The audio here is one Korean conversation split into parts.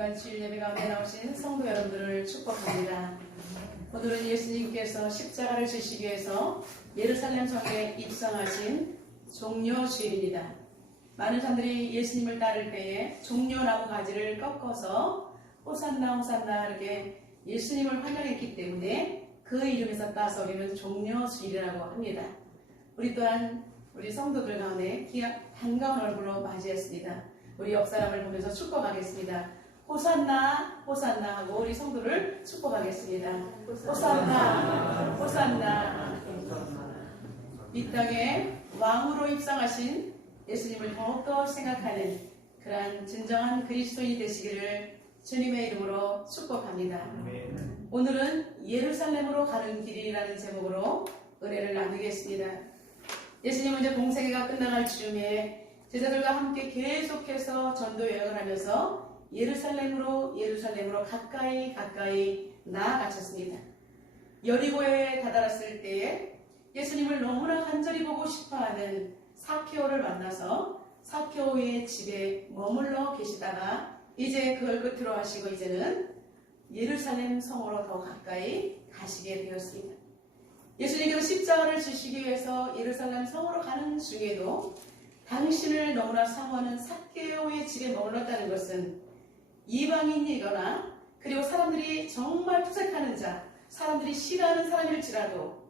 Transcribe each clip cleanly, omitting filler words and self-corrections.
거룩한 주일 예배 가운데 나오신 성도 여러분들을 축복합니다. 오늘은 예수님께서 십자가를 지시기 위해서 예루살렘 성에 입성하신 종려 주일입니다. 많은 사람들이 예수님을 따를 때에 종려나무 가지를 꺾어서 호산나 호산나 이렇게 예수님을 환영했기 때문에 그 이름에서 따서 우리는 종려 주일이라고 합니다. 우리 또한 우리 성도들 가운데 반가운 얼굴로 맞이했습니다. 우리 옆 사람을 보면서 축복하겠습니다. 호산나 호산나 하고 우리 성도를 축복하겠습니다. 호산나 호산나. 이 땅에 왕으로 입성하신 예수님을 더욱더 생각하는 그러한 진정한 그리스도인이 되시기를 주님의 이름으로 축복합니다. 오늘은 예루살렘으로 가는 길이라는 제목으로 은혜를 나누겠습니다. 예수님은 이제 공생애가 끝나갈 즈음에 제자들과 함께 계속해서 전도 여행을 하면서 예루살렘으로 가까이 나아가셨습니다. 여리고에 다다랐을 때에 예수님을 너무나 간절히 보고 싶어하는 사케오를 만나서 사케오의 집에 머물러 계시다가 이제 그걸 끝으로 하시고 이제는 예루살렘 성으로 더 가까이 가시게 되었습니다. 예수님께서 십자가를 지시기 위해서 예루살렘 성으로 가는 중에도 당신을 너무나 사모하는 사케오의 집에 머물렀다는 것은 이방인이거나 그리고 사람들이 정말 투색하는 자, 사람들이 싫어하는 사람일지라도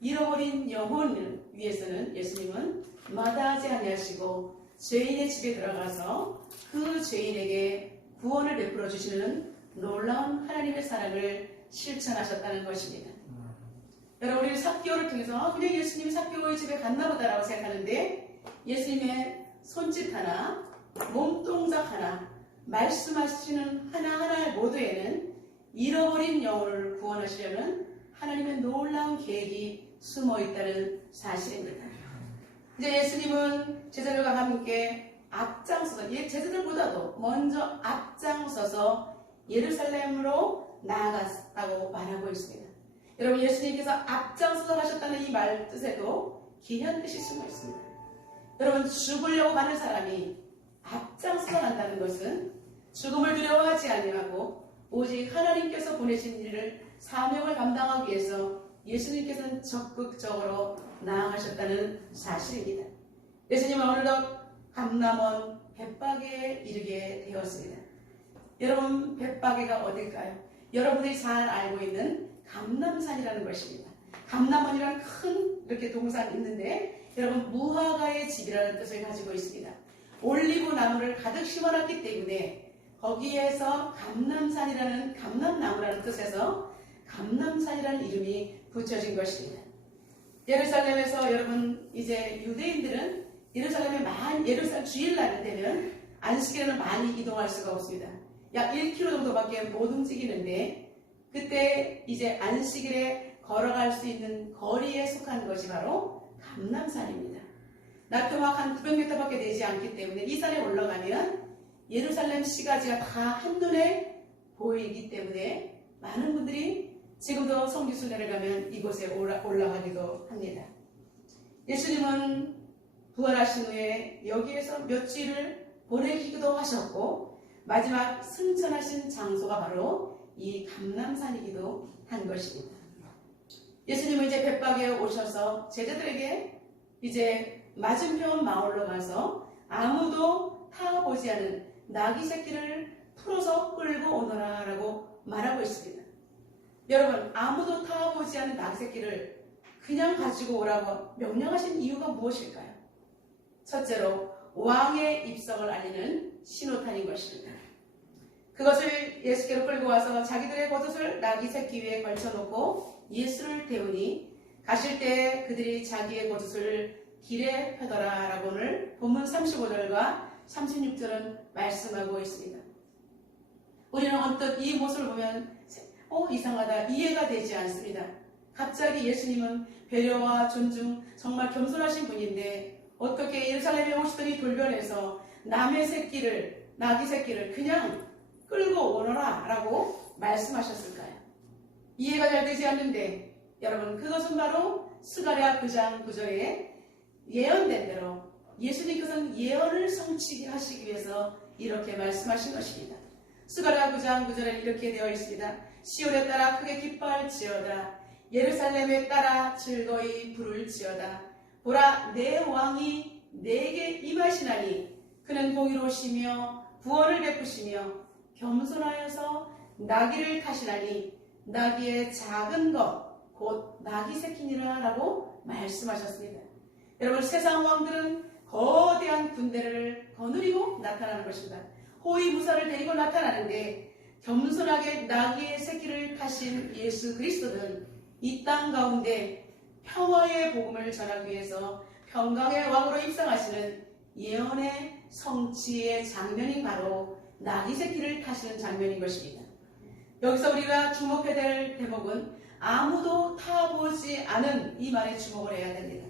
잃어버린 영혼을 위해서는 예수님은 마다하지 아니하시고 죄인의 집에 들어가서 그 죄인에게 구원을 베풀어 주시는 놀라운 하나님의 사랑을 실천하셨다는 것입니다. 여러분, 우리 사케오를 통해서 그냥 예수님이 사케오의 집에 갔나 보다라고 생각하는데 예수님의 손짓 하나, 몸동작 하나, 말씀하시는 하나하나 모두에는 잃어버린 영혼을 구원하시려는 하나님의 놀라운 계획이 숨어 있다는 사실입니다. 이제 예수님은 제자들과 함께 앞장서서, 제자들보다도 먼저 앞장서서 예루살렘으로 나아갔다고 말하고 있습니다. 여러분, 예수님께서 앞장서서 가셨다는 이 말 뜻에도 귀한 뜻이 숨어 있습니다. 여러분, 죽으려고 하는 사람이 앞장서서 간다는 것은 죽음을 두려워하지 아니하고 오직 하나님께서 보내신 일을 사명을 감당하기 위해서 예수님께서는 적극적으로 나아가셨다는 사실입니다. 예수님은 어느덧 감람원 벳바게에 이르게 되었습니다. 여러분, 벳바게가 어딜까요? 여러분들이 잘 알고 있는 감람산이라는 것입니다. 감람원이라는 큰 이렇게 동산이 있는데 여러분, 무화과의 집이라는 뜻을 가지고 있습니다. 올리브 나무를 가득 심어놨기 때문에 거기에서 감람나무라는 뜻에서 감람산이라는 이름이 붙여진 것입니다. 예루살렘에서 여러분, 이제 유대인들은 예루살렘 주일날 되면 안식일에는 많이 이동할 수가 없습니다. 약 1km 정도밖에 못 움직이는데 그때 이제 안식일에 걸어갈 수 있는 거리에 속한 것이 바로 감람산입니다. 낙동학 한 900m밖에 되지 않기 때문에 이 산에 올라가면 예루살렘 시가지가 다 한눈에 보이기 때문에 많은 분들이 지금도 성지순례를 가면 이곳에 올라가기도 합니다. 예수님은 부활하신 후에 여기에서 며칠을 보내기도 하셨고 마지막 승천하신 장소가 바로 이 감람산이기도 한 것입니다. 예수님은 이제 벳바게에 오셔서 제자들에게 이제 맞은편 마을로 가서 아무도 타보지 않은 나귀 새끼를 풀어서 끌고 오너라 라고 말하고 있습니다. 여러분, 아무도 타보지 않은 나귀 새끼를 그냥 가지고 오라고 명령하신 이유가 무엇일까요? 첫째로 왕의 입성을 알리는 신호탄인 것입니다. 그것을 예수께로 끌고 와서 자기들의 겉옷을 나귀 새끼 위에 걸쳐놓고 예수를 태우니 가실 때 그들이 자기의 겉옷을 길에 펴더라 라고 오늘 본문 35절과 36절은 말씀하고 있습니다. 우리는 언뜻 이 모습을 보면 이상하다, 이해가 되지 않습니다. 갑자기 예수님은 배려와 존중, 정말 겸손하신 분인데 어떻게 예루살렘에 오시더니 돌변해서 나귀 새끼를 그냥 끌고 오너라 라고 말씀하셨을까요? 이해가 잘 되지 않는데 여러분, 그것은 바로 스가랴 9장 9절에 예언된 대로 예수님께서는 예언을 성취하시기 위해서 이렇게 말씀하신 것입니다. 스가랴 9장 9절에 이렇게 되어 있습니다. 시온에 따라 크게 기뻐할지어다. 예루살렘에 따라 즐거이 부를지어다. 보라, 내 왕이 내게 임하시나니 그는 공의로우시며 구원을 베푸시며 겸손하여서 나귀를 타시나니 나귀의 작은 것 곧 나귀 새끼니라 라고 말씀하셨습니다. 여러분, 세상 왕들은 거대한 군대를 거느리고 나타나는 것입니다. 호위무사를 데리고 나타나는데 겸손하게 나귀의 새끼를 타신 예수 그리스도는 이 땅 가운데 평화의 복음을 전하기 위해서 평강의 왕으로 입성하시는 예언의 성취의 장면이 바로 나귀 새끼를 타시는 장면인 것입니다. 여기서 우리가 주목해야 될 대목은 아무도 타보지 않은 이 말에 주목을 해야 됩니다.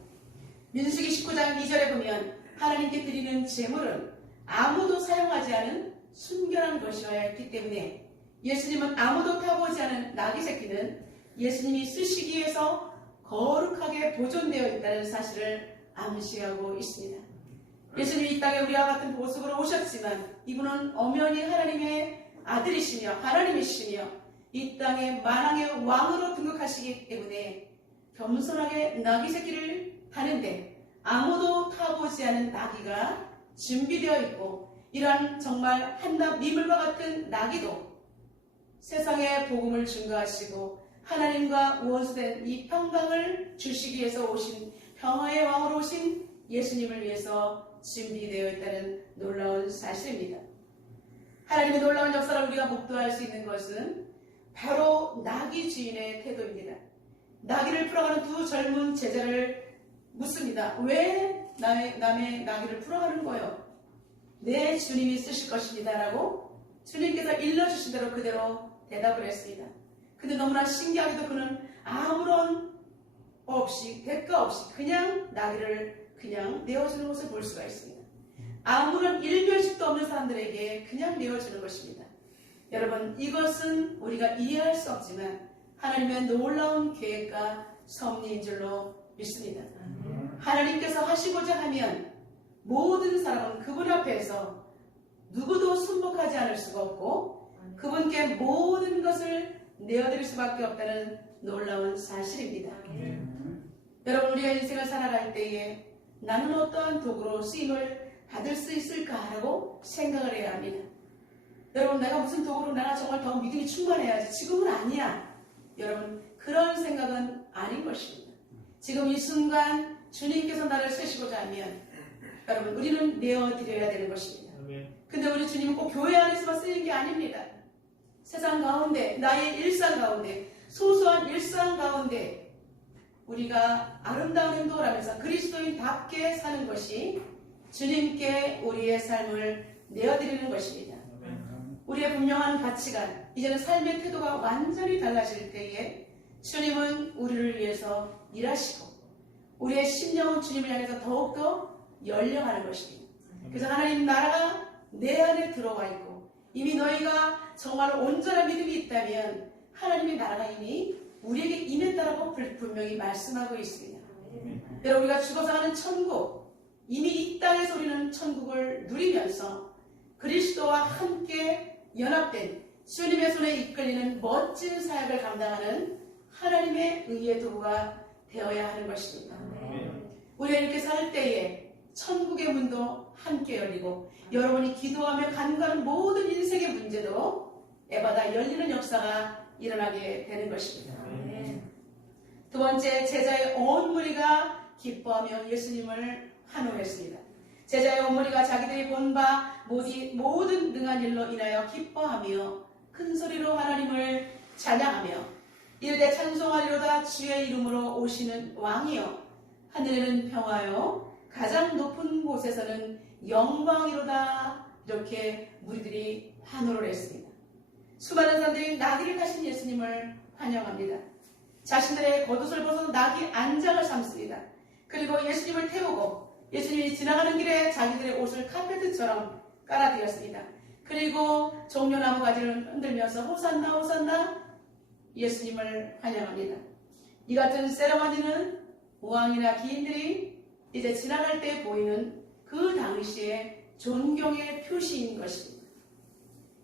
민수기 19장 2절에 보면 하나님께 드리는 제물은 아무도 사용하지 않은 순결한 것이어야 했기 때문에 예수님은 아무도 타보지 않은 나귀 새끼는 예수님이 쓰시기 위해서 거룩하게 보존되어 있다는 사실을 암시하고 있습니다. 예수님이 이 땅에 우리와 같은 보석으로 오셨지만 이분은 엄연히 하나님의 아들이시며 하나님이시며 이 땅의 만왕의 왕으로 등극하시기 때문에 겸손하게 나귀 새끼를 타는데 아무도 타보지 않은 나귀가 준비되어 있고, 이러한 정말 한낱 미물과 같은 나귀도 세상에 복음을 증거하시고 하나님과 원수된 이 평강을 주시기 위해서 오신 평화의 왕으로 오신 예수님을 위해서 준비되어 있다는 놀라운 사실입니다. 하나님의 놀라운 역사를 우리가 목도할 수 있는 것은 바로 나귀 주인의 태도입니다. 나귀를 풀어가는 두 젊은 제자를 묻습니다. 왜 남의 나귀를 풀어가는 거요? 내 주님이 쓰실 것입니다 라고 주님께서 일러주신 대로 그대로 대답을 했습니다. 근데 너무나 신기하게도 그는 아무런 없이, 대가 없이 그냥 나귀를 그냥 내어주는 것을 볼 수가 있습니다. 아무런 일면식도 없는 사람들에게 그냥 내어주는 것입니다. 여러분, 이것은 우리가 이해할 수 없지만 하나님의 놀라운 계획과 섭리인 줄로 믿습니다. 하나님께서 하시고자 하면 모든 사람은 그분 앞에서 누구도 순복하지 않을 수가 없고 그분께 모든 것을 내어드릴 수밖에 없다는 놀라운 사실입니다. 여러분, 우리가 인생을 살아갈 때에 나는 어떠한 도구로 쓰임을 받을 수 있을까라고 생각을 해야 합니다. 여러분, 내가 무슨 도구로 내가 정말 더 믿음이 충만해야지, 지금은 아니야. 여러분, 그런 생각은 아닌 것입니다. 지금 이 순간 주님께서 나를 쓰시고자 하면 여러분, 우리는 내어드려야 되는 것입니다. 근데 우리 주님은 꼭 교회 안에서만 쓰이는 게 아닙니다. 세상 가운데, 나의 일상 가운데, 소소한 일상 가운데 우리가 아름다운 행동을 하면서 그리스도인답게 사는 것이 주님께 우리의 삶을 내어드리는 것입니다. 우리의 분명한 가치관, 이제는 삶의 태도가 완전히 달라질 때에 주님은 우리를 위해서 일하시고 우리의 심령은 주님을 향해서 더욱더 열려가는 것입니다. 그래서 하나님 나라가 내 안에 들어와 있고 이미 너희가 정말 온전한 믿음이 있다면 하나님의 나라가 이미 우리에게 임했다라고 분명히 말씀하고 있습니다. 여러분, 우리가 죽어서 가는 천국, 이미 이 땅에서 우리는 천국을 누리면서 그리스도와 함께 연합된 주님의 손에 이끌리는 멋진 사역을 감당하는 하나님의 의의 도구가 되어야 하는 것입니다. 우리가 이렇게 살 때에 천국의 문도 함께 열리고 여러분이 기도하며 간과하는 모든 인생의 문제도 에바다 열리는 역사가 일어나게 되는 것입니다. 두 번째, 제자의 온 무리가 기뻐하며 예수님을 환호했습니다. 제자의 온 무리가 자기들이 본 바 모든 능한 일로 인하여 기뻐하며 큰 소리로 하나님을 찬양하며 이르되 찬송하리로다 주의 이름으로 오시는 왕이여, 하늘에는 평화요 가장 높은 곳에서는 영광이로다. 이렇게 무리들이 환호를 했습니다. 수많은 사람들이 나귀를 타신 예수님을 환영합니다. 자신들의 겉옷을 벗어 나귀 안장을 삼습니다. 그리고 예수님을 태우고 예수님이 지나가는 길에 자기들의 옷을 카페트처럼 깔아드렸습니다. 그리고 종려나무 가지를 흔들면서 호산나 호산나 예수님을 환영합니다. 이 같은 세레머니는 왕이나 기인들이 이제 지나갈 때 보이는 그 당시의 존경의 표시인 것입니다.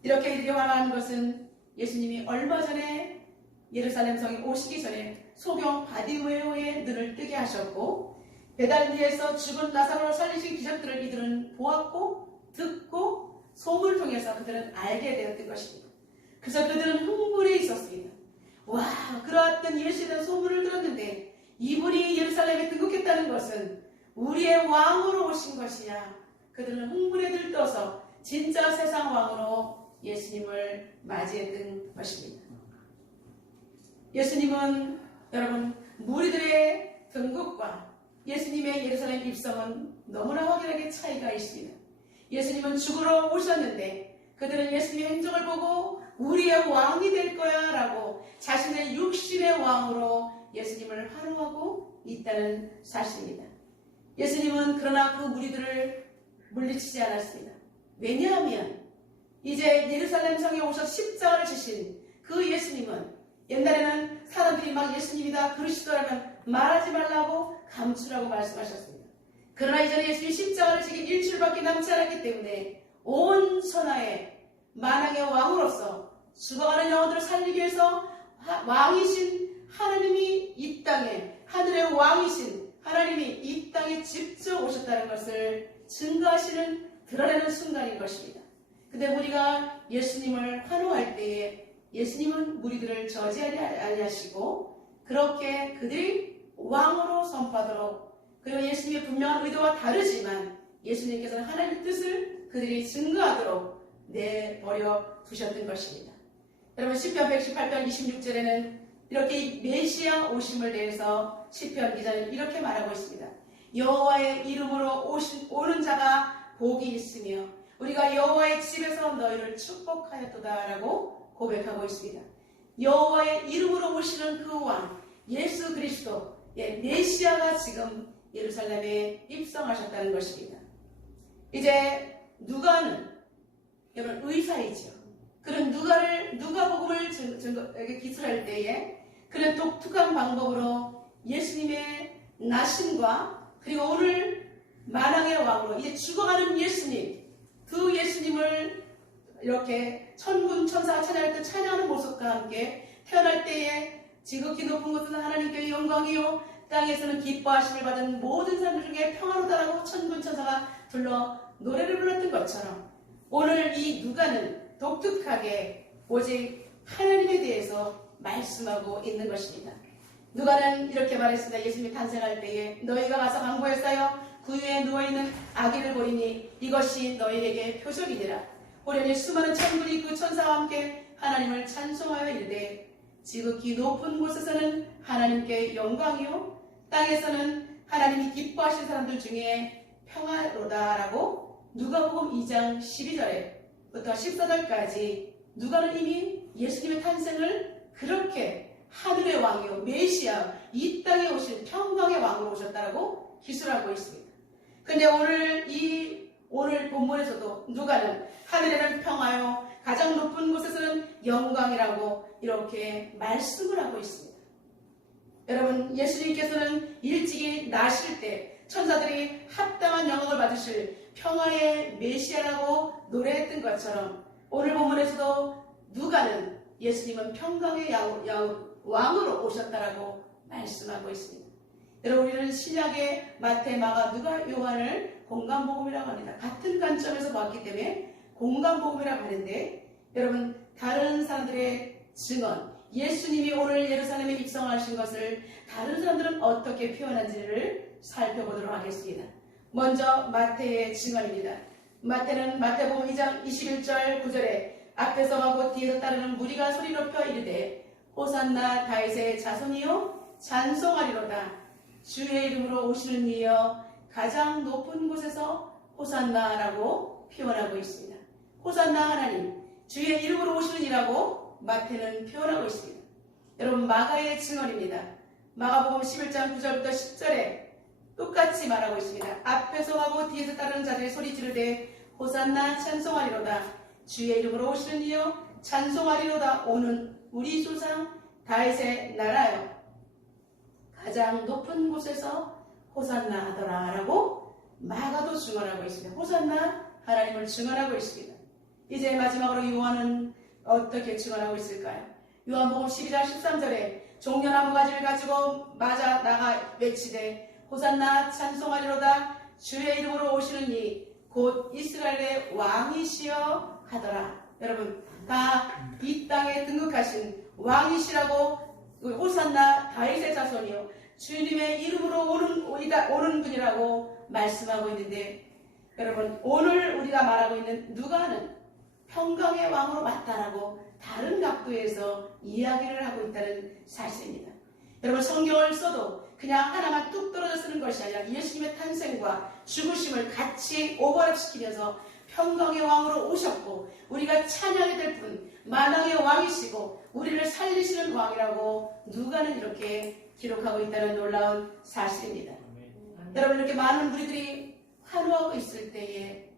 이렇게 이들이 화나는 것은 예수님이 얼마 전에 예루살렘 성에 오시기 전에 소경 바디메오의 눈을 뜨게 하셨고 베달리에서 죽은 나사로를 살리신 기적들을 이들은 보았고 듣고 소문을 통해서 그들은 알게 되었던 것입니다. 그래서 그들은 흥분해 있었습니다. 와, 그러했던 예수에 대한 소문을 들었는데 이분이 예루살렘에 등극했다는 것은 우리의 왕으로 오신 것이야. 그들은 흥분에 들떠서 진짜 세상 왕으로 예수님을 맞이했던 것입니다. 예수님은 여러분 무리들의 등극과 예수님의 예루살렘 입성은 너무나 확연하게 차이가 있습니다. 예수님은 죽으러 오셨는데 그들은 예수님의 행적을 보고 우리의 왕이 될 거야 라고 자신의 육신의 왕으로 예수님을 환호하고 있다는 사실입니다. 예수님은 그러나 그 무리들을 물리치지 않았습니다. 왜냐하면 이제 예루살렘 성에 오셔 십자가를 지신 그 예수님은 옛날에는 사람들이 막 예수님이다 그리스도라면 말하지 말라고 감추라고 말씀하셨습니다. 그러나 이전에 예수님이 십자가를 지긴 일주일밖에 남지 않았기 때문에 온 천하의 만왕의 왕으로서 죽어가는 영혼들을 살리기 위해서 왕이신 하나님이 이 땅에 하늘의 왕이신 하나님이 이 땅에 직접 오셨다는 것을 증거하시는 드러내는 순간인 것입니다. 근데 우리가 예수님을 환호할 때에 예수님은 무리들을 저지하지 아니하시고 그렇게 그들이 왕으로 선포하도록 그리고 예수님의 분명한 의도와 다르지만 예수님께서는 하나님의 뜻을 그들이 증거하도록 내버려 두셨던 것입니다. 여러분 시편 118편 26절에는 이렇게 이 메시아 오심을 대해서 시편 기자는 이렇게 말하고 있습니다. 여호와의 이름으로 오는 자가 복이 있으며 우리가 여호와의 집에서 너희를 축복하였도다 라고 고백하고 있습니다. 여호와의 이름으로 오시는 그 왕 예수 그리스도 메시아가 지금 예루살렘에 입성하셨다는 것입니다. 이제 누가는 여러분 의사이죠. 그런 누가복음을 기술할 때에 그런 독특한 방법으로 예수님의 나심과 그리고 오늘 만왕의 왕으로 이제 죽어가는 예수님 그 예수님을 이렇게 천군 천사가 찬양할 때 찬양하는 모습과 함께 태어날 때에 지극히 높은 곳은 하나님께 영광이요 땅에서는 기뻐하심을 받은 모든 사람들 중에 평화로다라고 천군 천사가 불러 노래를 불렀던 것처럼 오늘 이 누가는 독특하게 오직 하나님에 대해서 말씀하고 있는 것입니다. 누가는 이렇게 말했습니다. 예수님이 탄생할 때에 너희가 가서 강보에 쌓여 그 위에 누워있는 아기를 보리니 이것이 너희에게 표적이니라. 호련히 수많은 천군이 그 천사와 함께 하나님을 찬송하여 이르되 지극히 높은 곳에서는 하나님께 영광이요 땅에서는 하나님이 기뻐하신 사람들 중에 평화로다라고 누가복음 2장 12절부터 14절까지 누가는 이미 예수님의 탄생을 그렇게 하늘의 왕이요 메시아 이 땅에 오신 평강의 왕으로 오셨다라고 기술하고 있습니다. 근데 오늘 본문에서도 누가는 하늘에는 평화요 가장 높은 곳에서는 영광이라고 이렇게 말씀을 하고 있습니다. 여러분 예수님께서는 일찍이 나실 때 천사들이 합당한 영광을 받으실 평화의 메시아라고 노래했던 것처럼 오늘 본문에서도 누가는 예수님은 평강의 왕으로 오셨다라고 말씀하고 있습니다. 여러분 우리는 신약의 마태, 마가, 누가, 요한을 공간복음이라고 합니다. 같은 관점에서 봤기 때문에 공간복음이라고 하는데 여러분 다른 사람들의 증언 예수님이 오늘 예루살렘에 입성하신 것을 다른 사람들은 어떻게 표현한지를 살펴보도록 하겠습니다. 먼저 마태의 증언입니다. 마태는 마태복음 2장 21절 9절에 앞에서 가고 뒤에서 따르는 무리가 소리 높여 이르되 호산나 다윗의 자손이요 찬송하리로다. 주의 이름으로 오시는 이여 가장 높은 곳에서 호산나라고 표현하고 있습니다. 호산나 하나님 주의 이름으로 오시는 이라고 마태는 표현하고 있습니다. 여러분 마가의 증언입니다. 마가복음 11장 9절부터 10절에 똑같이 말하고 있습니다. 앞에서 가고 뒤에서 따르는 자들의 소리 지르되 호산나 찬송하리로다. 주의 이름으로 오시는 이여 찬송하리로다. 오는 우리 조상 다윗의 나라여 가장 높은 곳에서 호산나 하더라 라고 마가도 증언하고 있습니다. 호산나 하나님을 증언하고 있습니다. 이제 마지막으로 요한은 어떻게 증언하고 있을까요? 요한복음 12장 13절에 종려나무 가지를 가지고 맞아 나가 외치되 호산나 찬송하리로다 주의 이름으로 오시는 이 곧 이스라엘의 왕이시여 하더라. 여러분 다 이 땅에 등극하신 왕이시라고 호산나 다윗의 자손이요 주님의 이름으로 오는 분이라고 말씀하고 있는데, 여러분 오늘 우리가 말하고 있는 누가는 평강의 왕으로 맞다라고 다른 각도에서 이야기를 하고 있다는 사실입니다. 여러분 성경을 써도 그냥 하나만 뚝 떨어져 쓰는 것이 아니라 예수님의 탄생과 죽으심을 같이 오버랩시키면서 평강의 왕으로 오셨고 우리가 찬양이 될 분, 만왕의 왕이시고 우리를 살리시는 왕이라고 누가는 이렇게 기록하고 있다는 놀라운 사실입니다. 여러분 이렇게 많은 무리들이 환호하고 있을 때에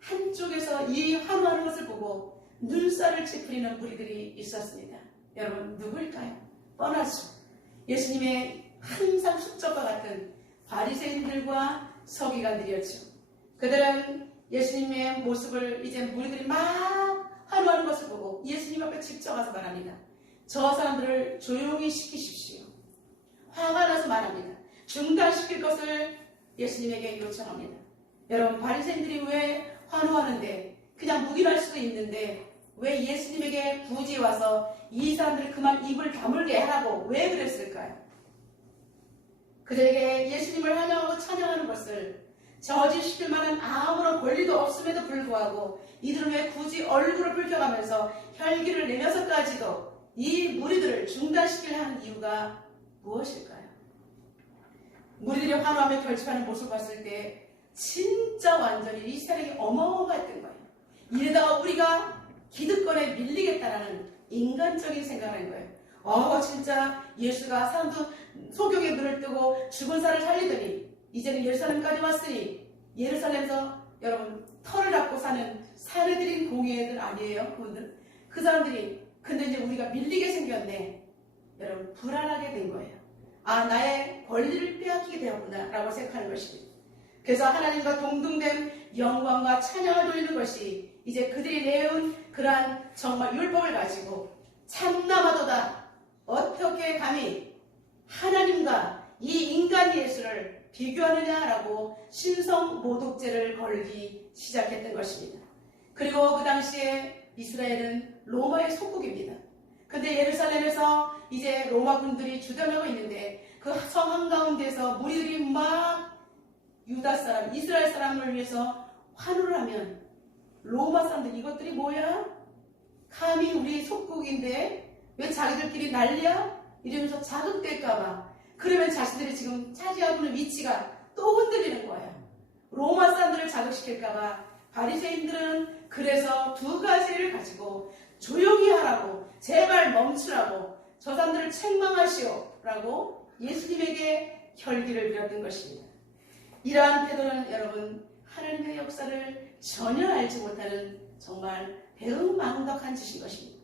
한쪽에서 이 환호하는 것을 보고 눈살을 찌푸리는 무리들이 있었습니다. 여러분 누구일까요? 뻔하죠. 예수님의 항상 숙적과 같은 바리새인들과 서기관들이었죠. 그들은 예수님의 모습을 이제 무리들이 막 환호하는 것을 보고 예수님 앞에 직접 가서 말합니다. 저 사람들을 조용히 시키십시오. 화가 나서 말합니다. 중단시킬 것을 예수님에게 요청합니다. 여러분 바리새인들이 왜 환호하는데 그냥 묵인할 수도 있는데 왜 예수님에게 굳이 와서 이 사람들이 그만 입을 다물게 하라고 왜 그랬을까요? 그들에게 예수님을 환영하고 찬양하는 것을 저지시킬 만한 아무런 권리도 없음에도 불구하고 이들은 왜 굳이 얼굴을 붉혀가면서 혈기를 내면서까지도 이 무리들을 중단시키려 하는 이유가 무엇일까요? 무리들이 환호하며 결집하는 모습을 봤을 때 진짜 완전히 이 사람이 어마어마했던 거예요. 이러다가 우리가 기득권에 밀리겠다라는 인간적인 생각을 한 거예요. 진짜 예수가 사람도 소경의 눈을 뜨고 죽은 사람을 살리더니 이제는 예루살렘까지 왔으니 예루살렘에서 여러분 털을 잡고 사는 사내들인 공예들 아니에요? 그분들 그 사람들이 근데 이제 우리가 밀리게 생겼네. 여러분 불안하게 된 거예요. 나의 권리를 빼앗기게 되었구나 라고 생각하는 것입니다. 그래서 하나님과 동등된 영광과 찬양을 돌리는 것이 이제 그들이 내온 그러한 정말 율법을 가지고 참나마도다 어떻게 감히 하나님과 이 인간 예수를 비교하느냐라고 신성모독죄를 걸기 시작했던 것입니다. 그리고 그 당시에 이스라엘은 로마의 속국입니다. 근데 예루살렘에서 이제 로마 군들이 주둔하고 있는데 그 성 한가운데서 무리들이 막 유다 사람, 이스라엘 사람을 위해서 환호를 하면 로마 사람들 이것들이 뭐야? 감히 우리 속국인데 왜 자기들끼리 난리야? 이러면서 자극될까봐 그러면 자신들이 지금 차지하고 있는 위치가 또 흔들리는 거예요. 로마 사람들을 자극시킬까봐 바리새인들은 그래서 두 가지를 가지고 조용히 하라고 제발 멈추라고 저 사람들을 책망하시오 라고 예수님에게 혈기를 빌었던 것입니다. 이러한 태도는 여러분 하나님의 역사를 전혀 알지 못하는 정말 배은망덕한 짓인 것입니다.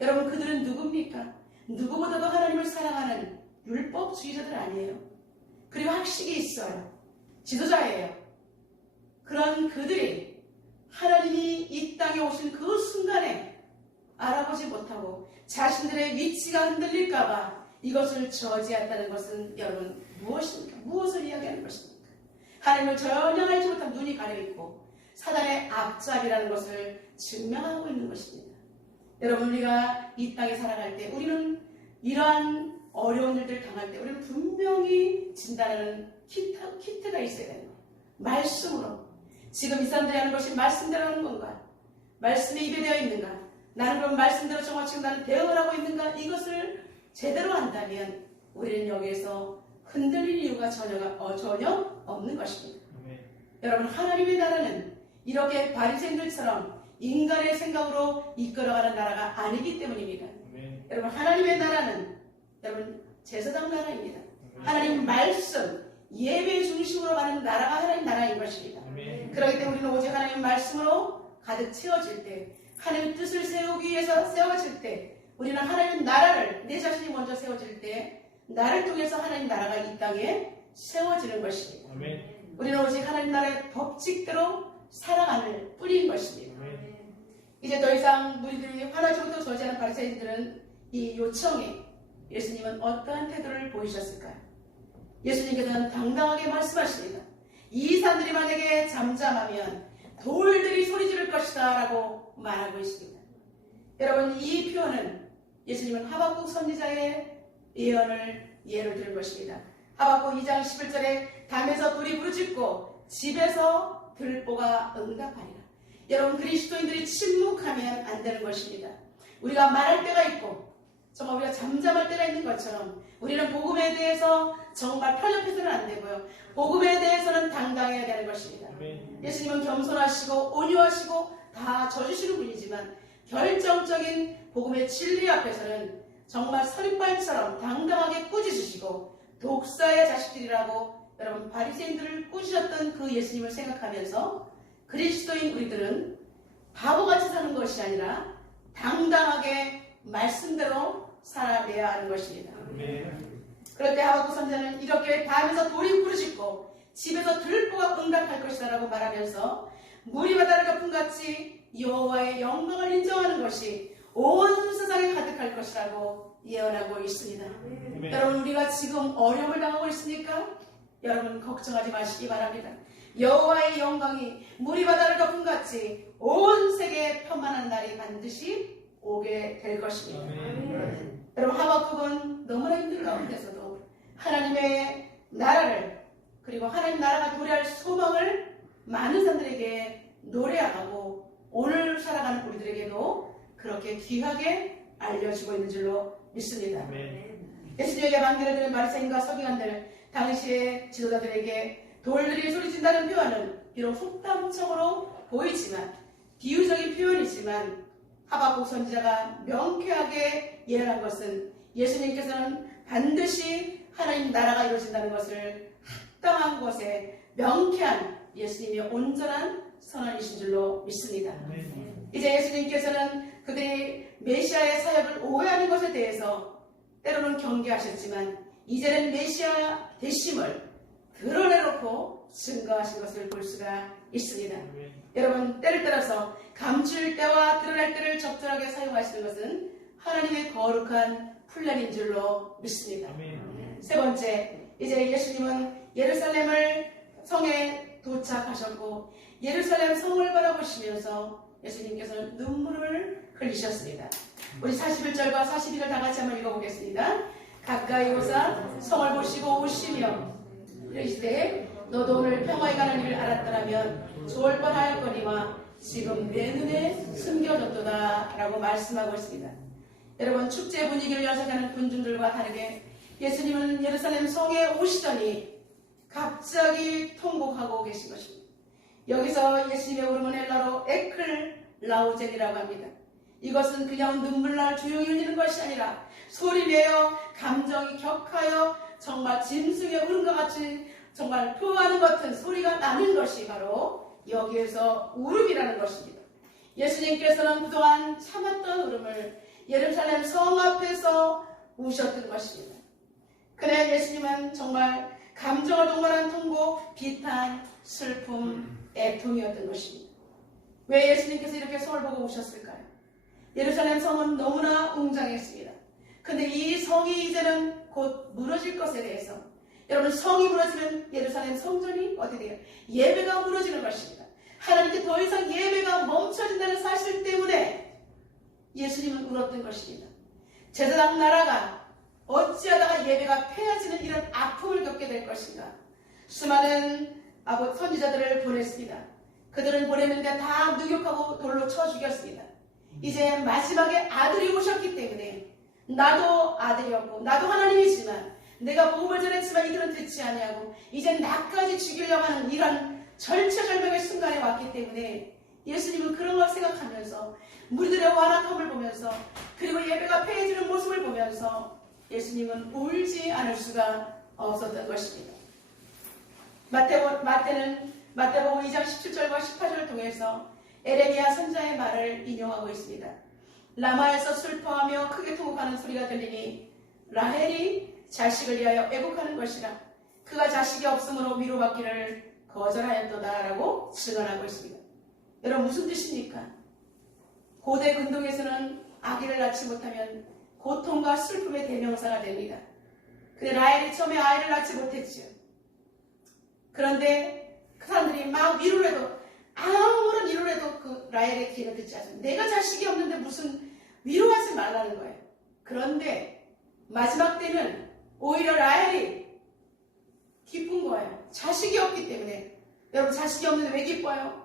여러분 그들은 누굽니까? 누구보다도 하나님을 사랑하는 율법주의자들 아니에요. 그리고 학식이 있어요. 지도자예요. 그런 그들이 하나님이 이 땅에 오신 그 순간에 알아보지 못하고 자신들의 위치가 흔들릴까봐 이것을 저지했다는 것은 여러분 무엇입니까? 무엇을 이야기하는 것입니까? 하나님을 전혀 알지 못한 눈이 가려있고 사단의 앞잡이라는 것을 증명하고 있는 것입니다. 여러분 우리가 이 땅에 살아갈 때 우리는 이러한 어려운 일들을 당할 때 우리는 분명히 진단하는 키트가 있어야 되는 거예요. 말씀으로 지금 이 사람들이 하는 것이 말씀대로 하는 건가? 말씀에 입에 되어 있는가? 나는 그럼 말씀대로 정말 지금 나는 대응을 하고 있는가? 이것을 제대로 한다면 우리는 여기에서 흔들릴 이유가 전혀 없는 것입니다. 여러분 하나님의 나라는 이렇게 바리새인들처럼 인간의 생각으로 이끌어가는 나라가 아니기 때문입니다. 여러분 하나님의 나라는 여러분 제사장 나라입니다. 하나님 말씀 예배 중심으로 가는 나라가 하나님 나라인 것입니다. 그렇기 때문에 우리는 오직 하나님 말씀으로 가득 채워질 때 하나님 뜻을 세우기 위해서 세워질 때 우리는 하나님 나라를 내 자신이 먼저 세워질 때 나를 통해서 하나님 나라가 이 땅에 세워지는 것입니다. 우리는 오직 하나님 나라의 법칙대로 살아가는 뿐인 것입니다. 이제 더 이상 무리들이 화나지 못하고 저지하는 바리새인들은 이 요청에 예수님은 어떠한 태도를 보이셨을까요? 예수님께서는 당당하게 말씀하십니다. 이 산들이 만약에 잠잠하면 돌들이 소리 지를 것이다 라고 말하고 있습니다. 여러분, 이 표현은 예수님은 하박국 선지자의 예언을 예를 들 것입니다. 하박국 2장 11절에 담에서 돌이 부르짖고 집에서 들보가 응답하리라. 여러분, 그리스도인들이 침묵하면 안 되는 것입니다. 우리가 말할 때가 있고 정말 우리가 잠잠할 때가 있는 것처럼 우리는 복음에 대해서 정말 편협해서는 안 되고요. 복음에 대해서는 당당해야 되는 것입니다. 예수님은 겸손하시고 온유하시고 다 져주시는 분이지만 결정적인 복음의 진리 앞에서는 정말 서리빨처럼 당당하게 꾸짖으시고 독사의 자식들이라고 여러분 바리새인들을 꾸짖었던 그 예수님을 생각하면서 그리스도인 우리들은 바보같이 사는 것이 아니라 당당하게 말씀대로 살아내야 하는 것입니다. 그럴 때 하박국 선지자는 이렇게 밤에서 돌이 부르짖고 집에서 들보가 응답할 것이다 라고 말하면서 물이 바다를 덮음같이 여호와의 영광을 인정하는 것이 온 세상에 가득할 것이라고 예언하고 있습니다. 여러분, 우리가 지금 어려움을 당하고 있습니까? 여러분, 걱정하지 마시기 바랍니다. 여호와의 영광이 물이 바다를 덮음같이 온 세계에 편만한 날이 반드시 오게 될 것입니다. 여러분, 하박국은 너무나 힘든 가운데서도 하나님의 나라를 그리고 하나님 나라가 도래할 소망을 많은 사람들에게 노래하고 오늘 살아가는 우리들에게도 그렇게 귀하게 알려주고 있는 줄로 믿습니다. 예수님에게 반겨드리는 바리새인과 서기관들, 당시의 지도자들에게 돌들이 소리친다는 표현은 비록 속담처럼 보이지만 비유적인 표현이지만 하박국 선지자가 명쾌하게 예언한 것은 예수님께서는 반드시 하나님 나라가 이루어진다는 것을 합당한 것에 명쾌한 예수님의 온전한 선언이신 줄로 믿습니다. 이제 예수님께서는 그들이 메시아의 사역을 오해하는 것에 대해서 때로는 경계하셨지만 이제는 메시아 되심을 드러내놓고 증거하신 것을 볼 수가 있습니다. 여러분, 때를 따라서 감출 때와 드러낼 때를 적절하게 사용하시는 것은 하나님의 거룩한 플랜인 줄로 믿습니다. 세 번째, 이제 예수님은 예루살렘을 성에 도착하셨고 예루살렘 성을 바라보시면서 예수님께서는 눈물을 흘리셨습니다. 우리 41절과 42절 다 같이 한번 읽어보겠습니다. 가까이 오사 성을 보시고 오시며 이르시되 너도 오늘 평화에 관한 일을 알았더라면 좋을 뻔하였거니와 지금 내 눈에 숨겨졌도다 라고 말씀하고 있습니다. 여러분, 축제 분위기를 연상하는 군중들과 다르게 예수님은 예루살렘 성에 오시더니 갑자기 통곡하고 계신 것입니다. 여기서 예수님의 울음은 헬라로 에클라우젠이라고 합니다. 이것은 그냥 눈물날 조용히 흘리는 것이 아니라 소리내어 감정이 격하여 정말 짐승의 울음과 같이 정말 토하는 것 같은 소리가 나는 것이 바로 여기에서 울음이라는 것입니다. 예수님께서는 그동안 참았던 울음을 예루살렘 성 앞에서 우셨던 것입니다. 그래 예수님은 정말 감정을 동반한 통곡, 비탄, 슬픔, 애통이었던 것입니다. 왜 예수님께서 이렇게 성을 보고 오셨을까요? 예루살렘 성은 너무나 웅장했습니다. 근데 이 성이 이제는 곧 무너질 것에 대해서 여러분, 성이 무너지면 예루살렘 성전이 어떻게 돼요? 예배가 무너지는 것입니다. 하나님께 더 이상 예배가 멈춰진다는 사실 때문에 예수님은 울었던 것입니다. 제사장 나라가 어찌하다가 예배가 폐해지는 이런 아픔을 겪게 될 것인가. 수많은 선지자들을 보냈습니다. 그들은 보냈는데 다 누격하고 돌로 쳐 죽였습니다. 이제 마지막에 아들이 오셨기 때문에 나도 아들이었고 나도 하나님이지만 내가 복음을 전했지만 이들은 듣지 아니하고 이제 나까지 죽이려고 하는 이런 절체절명의 순간에 왔기 때문에 예수님은 그런 걸 생각하면서 무리들의 완악함을 보면서 그리고 예배가 폐해지는 모습을 보면서 예수님은 울지 않을 수가 없었던 것입니다. 마태복음 2장 17절과 18절을 통해서 에레미야 선지자의 말을 인용하고 있습니다. 라마에서 슬퍼하며 크게 통곡하는 소리가 들리니 라헬이 자식을 위하여 애곡하는 것이라 그가 자식이 없으므로 위로받기를 거절하였도다 라고 증언하고 있습니다. 여러분, 무슨 뜻입니까? 고대 근동에서는 아기를 낳지 못하면 고통과 슬픔의 대명사가 됩니다. 근데 라헬이 처음에 아이를 낳지 못했죠. 그런데 그 사람들이 막 위로를 해도 아무런 위로를 해도 그 라헬의 귀는 듣지 않습니다. 내가 자식이 없는데 무슨 위로하지 말라는 거예요. 그런데 마지막 때는 오히려 라헬이 기쁜 거예요. 자식이 없기 때문에. 여러분 자식이 없는데 왜 기뻐요?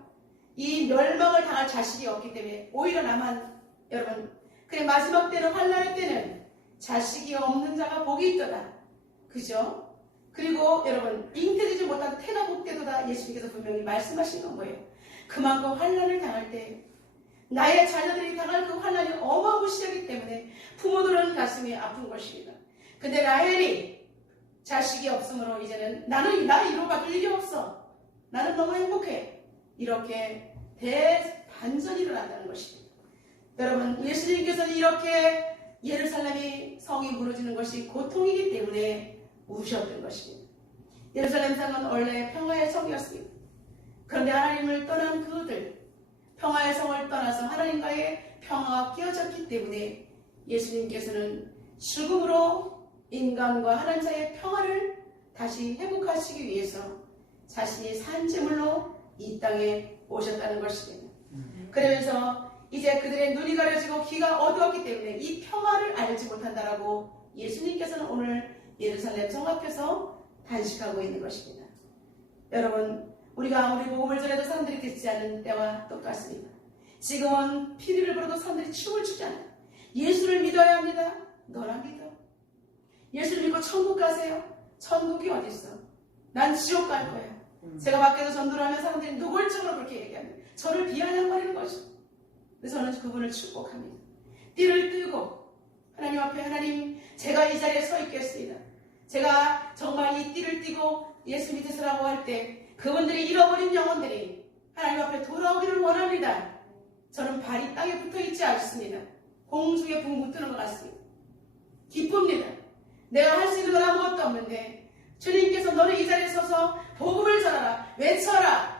이 멸망을 당할 자식이 없기 때문에 오히려 나만 여러분 그래 마지막 때는 환난의 때는 자식이 없는 자가 복이 있도다. 그죠? 그리고 여러분 잉태되지 못한 태가 복되도다 예수님께서 분명히 말씀하신 건 뭐예요? 그만큼 환난을 당할 때 나의 자녀들이 당할 그 환난이 어마무시하기 때문에 부모들은 가슴이 아픈 것입니다. 근데 라헬이 자식이 없으므로 이제는 나 위로받을 일이 없어. 나는 너무 행복해. 이렇게 대반전이 일어난다는 것입니다. 여러분 예수님께서는 이렇게 예루살렘이 성이 무너지는 것이 고통이기 때문에 우셨던 것입니다. 예루살렘 성은 원래 평화의 성이었습니다. 그런데 하나님을 떠난 그들 평화의 성을 떠나서 하나님과의 평화가 깨어졌기 때문에 예수님께서는 죽음으로 인간과 하나님 사이의 평화를 다시 회복하시기 위해서 자신이 산제물로 이 땅에 오셨다는 것입니다. 그러면서 이제 그들의 눈이 가려지고 귀가 어두웠기 때문에 이 평화를 알지 못한다라고 예수님께서는 오늘 예루살렘 성 앞에서 단식하고 있는 것입니다. 여러분 우리가 아무리 복음을 전해도 사람들이 듣지 않는 때와 똑같습니다. 지금은 피리를 불어도 사람들이 춤을 추지 않아요. 예수를 믿어야 합니다. 너나 믿어. 예수를 믿고 천국 가세요. 천국이 어디 있어? 난 지옥 갈 거야. 제가 밖에서 전도를 하면 사람들이 노골적으로 그렇게 얘기합니다. 저를 비아냥거리는 거죠. 그래서 저는 그분을 축복합니다. 띠를 뜨고 하나님 앞에 하나님 제가 이 자리에 서 있겠습니다. 제가 정말 이 띠를 띠고 예수 믿으시라고 할 때 그분들이 잃어버린 영혼들이 하나님 앞에 돌아오기를 원합니다. 저는 발이 땅에 붙어있지 않습니다. 공중에 붕붕 뜨는 것 같습니다. 기쁩니다. 내가 할 수 있는 건 아무것도 없는데 주님께서 너는 이 자리에 서서 복음을 전하라. 외쳐라.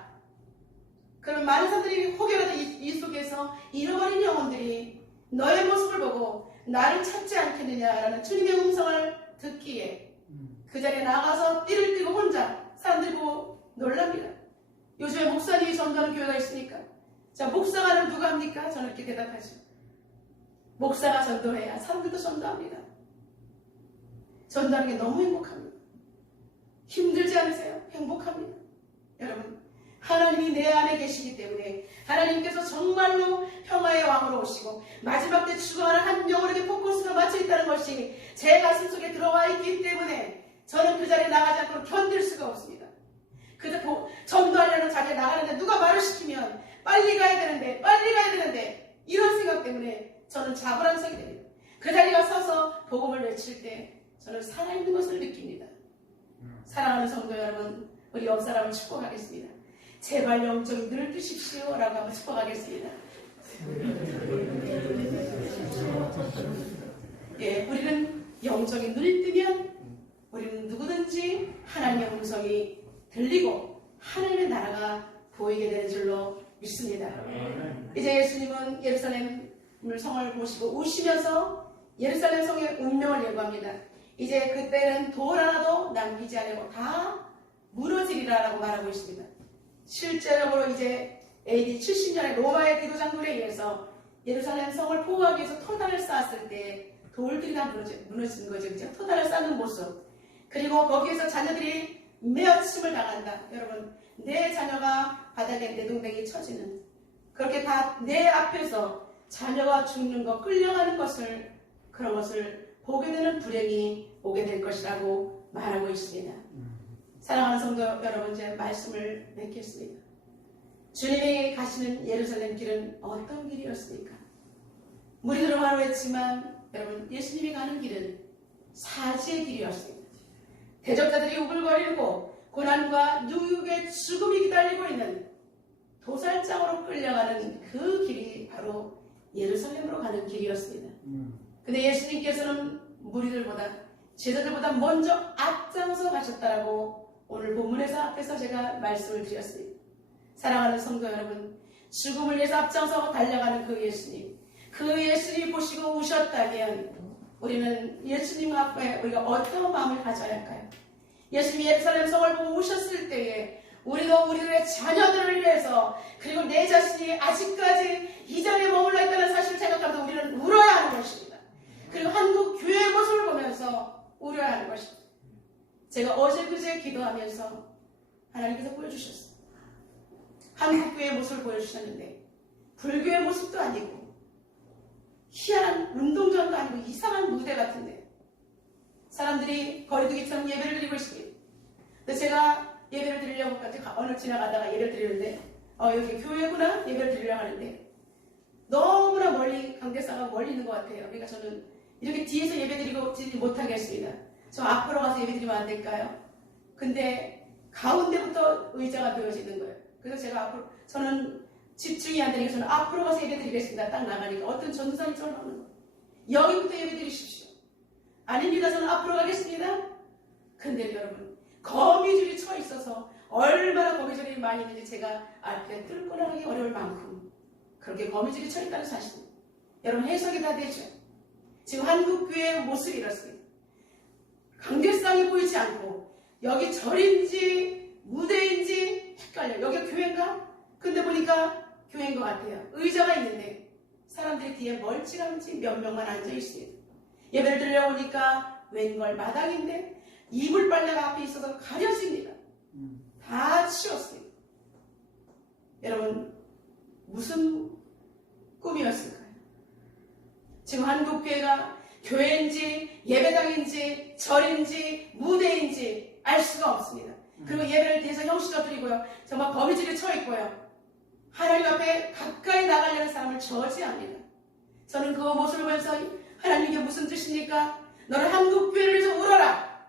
그럼 많은 사람들이 혹여라도 이 속에서 잃어버린 영혼들이 너의 모습을 보고 나를 찾지 않겠느냐라는 주님의 음성을 듣기에 그 자리에 나가서 띠를 띠고 혼자 사람들이 보고 놀랍니다. 요즘에 목사님이 전도하는 교회가 있으니까 자 목사가는 누가 합니까? 저는 이렇게 대답하죠. 목사가 전도해야 사람들도 전도합니다. 전도하는 게 너무 행복합니다. 힘들지 않으세요? 행복합니다. 여러분 하나님이 내 안에 계시기 때문에 하나님께서 정말로 평화의 왕으로 오시고 마지막 때 죽어가는 한 영혼에게 포커스가 맞춰 있다는 것이 제 가슴 속에 들어와 있기 때문에 저는 그 자리에 나가지 않고 견딜 수가 없습니다. 그래서 전도하려는 자리에 나가는데 누가 말을 시키면 빨리 가야 되는데 이런 생각 때문에 저는 자불안석이 됩니다. 그 자리에 서서 복음을 외칠 때 저는 살아있는 것을 느낍니다. 사랑하는 성도 여러분, 우리 옆 사람을 축복하겠습니다. 제발 영적이 늘 뜨십시오 라고 한번 축복하겠습니다. 예, 우리는 영적인 눈이 뜨면 우리는 누구든지 하나님의 음성이 들리고 하나님의 나라가 보이게 되는 줄로 믿습니다. 이제 예수님은 예루살렘 성을 보시고 우시면서 예루살렘 성의 운명을 예고합니다. 이제 그때는 돌 하나도 남기지 않고 다 무너지리라라고 말하고 있습니다. 실제적으로 이제 AD 70년에 로마의 디도장군에 의해서 예루살렘 성을 포호하기 위해서 토단을 쌓았을 때 돌들이 다 무너지는 거죠. 그죠? 토단을 쌓는 모습. 그리고 거기에서 자녀들이 매어침을 당한다. 여러분, 내 자녀가 바닥에 내동댕이 쳐지는 그렇게 다 내 앞에서 자녀가 죽는 것, 끌려가는 것을 그런 것을 보게 되는 불행이 오게 될 것이라고 말하고 있습니다. 사랑하는 성도 여러분, 이제 말씀을 맺겠습니다. 주님이 가시는 예루살렘 길은 어떤 길이었습니까? 무리들은 화로했지만 여러분, 예수님이 가는 길은 사지의 길이었습니다. 대적자들이 우글거리고 고난과 누육의 죽음이 기다리고 있는 도살장으로 끌려가는 그 길이 바로 예루살렘으로 가는 길이었습니다. 근데 예수님께서는 무리들보다 제자들보다 먼저 앞장서 가셨다라고 오늘 본문에서 앞에서 제가 말씀을 드렸습니다. 사랑하는 성도 여러분, 죽음을 위해서 앞장서 달려가는 그 예수님, 그 예수님 보시고 우셨다면 우리는 예수님 앞에 우리가 어떤 마음을 가져야 할까요? 예수님이 예루살렘 성을 보고 오셨을 때에 우리도 우리들의 자녀들을 위해서, 그리고 내 자신이 아직까지 이 자리에 머물러 있다는 사실을 생각하면서 우리는 울어야 하는 것입니다. 그리고 한국 교회의 모습을 보면서 울어야 하는 것입니다. 제가 어제 그제 기도하면서 하나님께서 보여주셨어요. 한국 교회의 모습을 보여주셨는데 불교의 모습도 아니고 희한한 운동장도 아니고 이상한 무대 같은데 사람들이 거리두기처럼 예배를 드리고 있습니다. 근데 제가 예배를 드리려고 어느 지나가다가 예배를 드리는데 여기 교회구나 예배를 드리려고 하는데 너무나 멀리 관계사가 멀리 있는 것 같아요. 그러니까 저는 이렇게 뒤에서 예배 드리고 못하겠습니다. 저 앞으로 가서 예배 드리면 안 될까요? 근데 가운데부터 의자가 놓여지는 거예요. 그래서 제가 앞으로, 저는 집중이 안 되니까 저는 앞으로 가서 예배 드리겠습니다. 딱 나가니까 어떤 전도사님 저를 나오는 거예요. 여기부터 예배 드리십시오. 아닙니다. 저는 앞으로 가겠습니다. 근데 여러분, 거미줄이 쳐 있어서 얼마나 거미줄이 많이 있는지 제가 앞에 뚫고 나가기 어려울 만큼 그렇게 거미줄이 쳐 있다는 사실입니다. 여러분, 해석이 다 되죠. 지금 한국교회의 모습이 이렇습니다. 관계성이 보이지 않고 여기 절인지 무대인지 헷갈려요. 여기가 교회인가? 근데 보니까 교회인 것 같아요. 의자가 있는데 사람들이 뒤에 멀찌감치 몇 명만 앉아 있습니다. 예배를 드리려고 보니까 웬걸 마당인데 이불 빨래가 앞에 있어서 가려집니다. 다 치웠습니다. 여러분, 무슨 꿈이었을까요? 지금 한국교회가 교회인지 예배당인지 절인지 무대인지 알 수가 없습니다. 그리고 예배를 뒤에서 형식적 드리고요. 정말 거미줄이 쳐 있고요. 하나님 앞에 가까이 나가려는 사람을 저지합니다. 저는 그 모습을 보면서 하나님께 무슨 뜻입니까? 너는 한국교회를 위해서 울어라.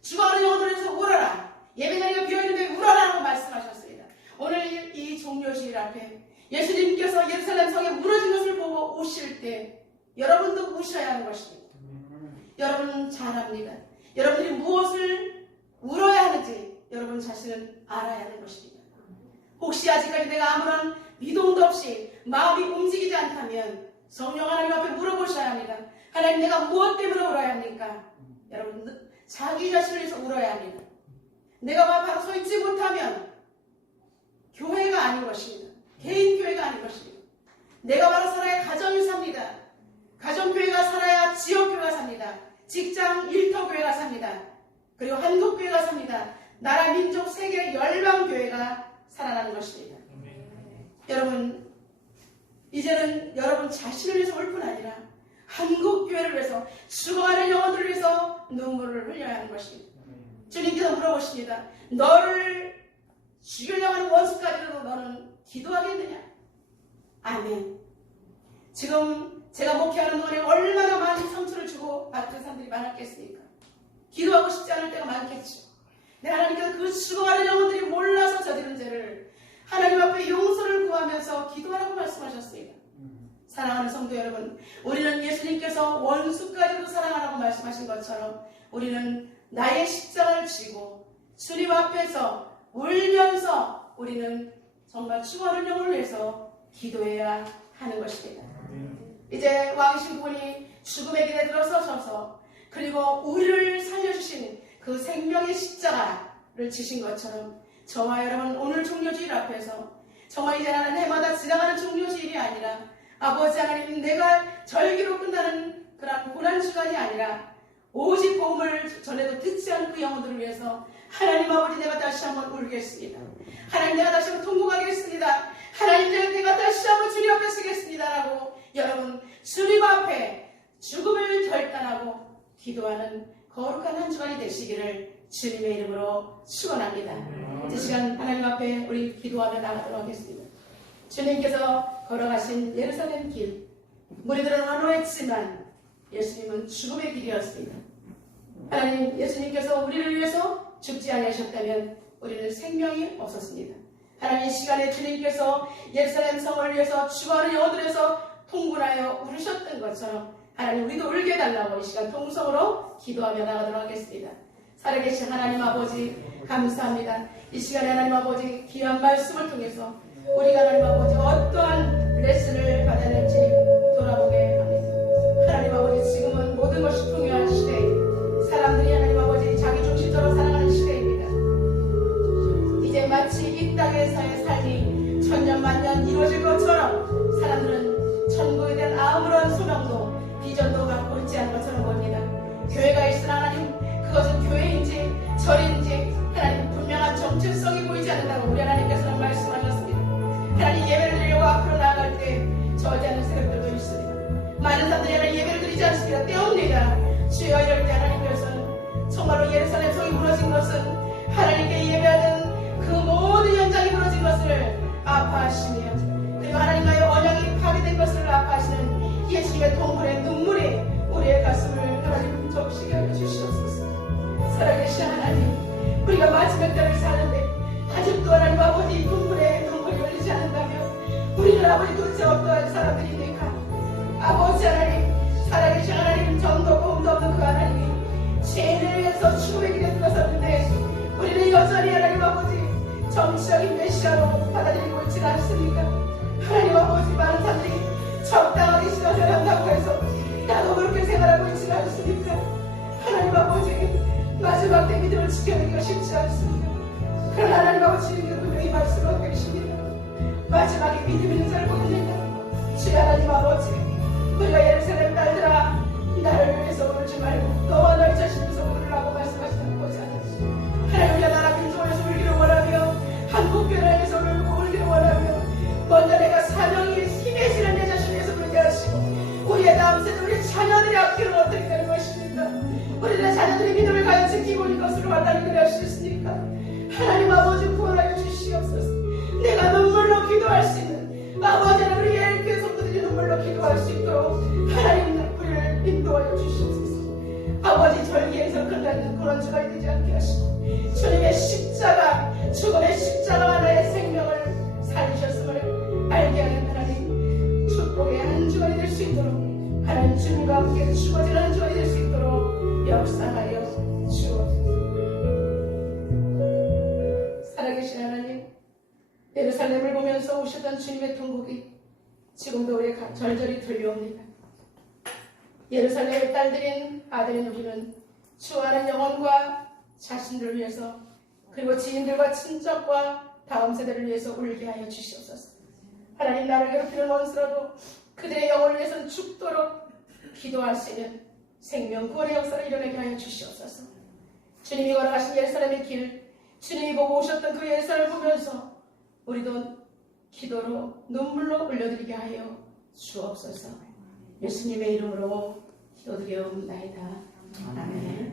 죽어가는 영혼들을 위해서 울어라. 예배자리가 비어있는데 울어라라고 말씀하셨습니다. 오늘 이 종료주일 앞에 예수님께서 예루살렘 성에 무너진 것을 보고 오실 때 여러분도 우셔야 하는 것입니다. 여러분은 잘 압니다. 여러분들이 무엇을 울어야 하는지 여러분 자신은 알아야 하는 것입니다. 혹시 아직까지 내가 아무런 미동도 없이 마음이 움직이지 않다면 성령 하나님 앞에 물어보셔야 합니다. 하나님, 내가 무엇 때문에 울어야 합니까? 여러분, 자기 자신을 위해서 울어야 합니다. 내가 바로 서 있지 못하면 교회가 아닌 것입니다. 개인 교회가 아닌 것입니다. 내가 바로 살아야 가정이 삽니다. 가정교회가 살아야 지역교회가 삽니다. 직장 일터교회가 삽니다. 그리고 한국교회가 삽니다. 나라 민족 세계 열방교회가 살아나는 것입니다. 여러분, 이제는 여러분 자신을 위해서 올 뿐 아니라 한국교회를 위해서 죽어가는 영혼들을 위해서 눈물을 흘려야 하는 것입니다. 주님께서 물어보십니다. 너를 죽이려고 하는 원수까지도 너는 기도하겠느냐? 아멘. 지금 제가 목회하는 동안에 얼마나 많은 상처를 주고 받은 사람들이 많았겠습니까? 기도하고 싶지 않을 때가 많겠죠. 네, 하나님께서 그 죽어가는 영혼들이 몰라서 저지른 죄를 하나님 앞에 용서를 구하면서 기도하라고 말씀하셨습니다. 사랑하는 성도 여러분, 우리는 예수님께서 원수까지도 사랑하라고 말씀하신 것처럼 우리는 나의 십자가를 지고 주님 앞에서 울면서 우리는 정말 죽어가는 영혼을 위해서 기도해야 하는 것입니다. 이제 왕이신 그분이 죽음의 길에 들어서셔서 그리고 우리를 살려주신 그 생명의 십자가를 지신 것처럼 저와 여러분 오늘 종료주일 앞에서 정말 이제 나는 해마다 지나가는 종료주일이 아니라 아버지 하나님, 내가 절기로 끝나는 그런 고난주간이 아니라 오직 복음을 전해도 듣지 않은 그 영혼들을 위해서 하나님 아버지, 내가 다시 한번 울겠습니다. 하나님, 내가 다시 한번 통곡하겠습니다. 하나님, 내가 다시 한번 주님 앞에 서겠습니다라고 여러분 주님 앞에 죽음을 결단하고 기도하는 거룩한 한 주간이 되시기를 주님의 이름으로 축원합니다. 이 시간 하나님 앞에 우리 기도하며 나가도록 하겠습니다. 주님께서 걸어가신 예루살렘 길, 무리들은 환호했지만 예수님은 죽음의 길이었습니다. 하나님, 예수님께서 우리를 위해서 죽지 아니하셨다면 우리는 생명이 없었습니다. 하나님, 이 시간에 주님께서 예루살렘 성을 위해서 죽어가는 영혼들을 위해서 통분하여 울으셨던 것처럼 하나님, 우리도 울게 해달라고 이 시간 통성으로 기도하며 나가도록 하겠습니다. 살아계신 하나님 아버지, 감사합니다. 이 시간에 하나님 아버지 귀한 말씀을 통해서 우리가 하나님 아버지 어떠한 레슨을 받아야 될지 돌아보게 합니다. 하나님 아버지 지금은 모든 것이 풍요한 시대, 사람들이 하나님 아버지 자기 중심적으로 살아가는 시대입니다. 이제 마치 이 땅에서의 삶이 천년 만년 이루어질 것처럼 사람들은 천국에 대한 아무런 소망도 비전도 갖고 있지 않은 것처럼 보입니다. 교회가 있으나 하나님 그것은 교회인지 절인지 하나님 분명한 정체성이 보이지 않는다고 우리 하나님께서는 말씀하셨습니다. 하나님 예배를 드리려고 앞으로 나아갈 때 저지하는 세력들도 있습니다. 많은 사람들이 하나님 예배를 드리지 않습니다. 때웁니다. 주여 이럴 때 하나님께서는 정말로 예루살렘 성이 무너진 것은 하나님께 예배하는 그 모든 현장이 무너진 것을 아파하시며 그리고 하나님과의 언약이 파괴된 것을 아파하시는 예수님의 동물의 눈물이 우리의 가슴을 하나님 적시게 하여 주시옵소서. 살아계신 하나님, 우리가 마지막 때를 사는데 아직도 하나님 아버지 눈물에 눈물이 흘리지 않는다면 우리는 아버지 도대체 어떠한 사람들입니까? 아버지 하나님, 살아계신 하나님, 전도 보험도 없는 그 하나님이 죄인을 위해서 죽음의 길에 들어섰는데 우리는 여전히 하나님 아버지 정치적인 메시아로 받아들이고 있지는 않습니까? 하나님 아버지 많은 사람들이 적당하게 신앙생활한다고 해서 나도 그렇게 생활하고 있지는 않습니까? 하나님 아버지 마지막 때 믿음을 지켜내기가 쉽지 않습니다. 그러나 하나님 아버지 분명히 말씀하고 계십니다. 마지막에 믿음 있는 자를 보냅니다. 주여 하나님 아버지, 우리가 예루살렘 딸들아 나를 위해서 울지 말고 너와 너희 자신에서 울으라고 말씀하시는 거지 않으시. 하나님 우리가 나라 민족을 위해서 울기를 원하며 한국교회를 위해서 울기를 원하며 먼저 내가 사명이 힘해지는 내 자신을 위해서 울게 하시고 우리의 다음 세대 우리 자녀들의 앞길을 어떻게 되는 것입니까? 우리들의 자녀들의 믿음을 과연 지키고 이것으로 만나게 할 수 있습니까? 하나님 아버지 구원하여 주시옵소서. 내가 눈물로 기도할 수 있는 아버지 하나님 우리 예일교회 성도들이 눈물로 기도할 수 있도록 하나님 우리를 인도하여 주시옵소서. 아버지 절기에서 끝나는 그런 주가 되지 않게 하시고 주님의 십자가 죽음의 십자가와 나의 생명을 살리셨음을 알게 하는 하나님 축복의 한 주간이 될 수 있도록 하나님 주님과 함께 죽어지는 한 주간이 될 수 있도록 역사하여 주옵소서. 살아계신 하나님, 예루살렘을 보면서 오셨던 주님의 통곡이 지금도 우리의 절절히 들려옵니다. 예루살렘의 딸들인 아들인 우리는 주와는 영혼과 자신들을 위해서 그리고 지인들과 친척과 다음 세대를 위해서 울게 하여 주시옵소서. 하나님 나를 괴롭히는 원수라도 그들의 영혼을 위해서는 죽도록 기도할 수 있는 생명 구원의 역사를 이뤄내게 하여 주시옵소서. 주님이 걸어가신 예루살렘의 길, 주님이 보고 오셨던 그 예루살렘을 보면서 우리도 기도로 눈물로 올려드리게 하여 주옵소서. 예수님의 이름으로 기도드려옵나이다. 아멘.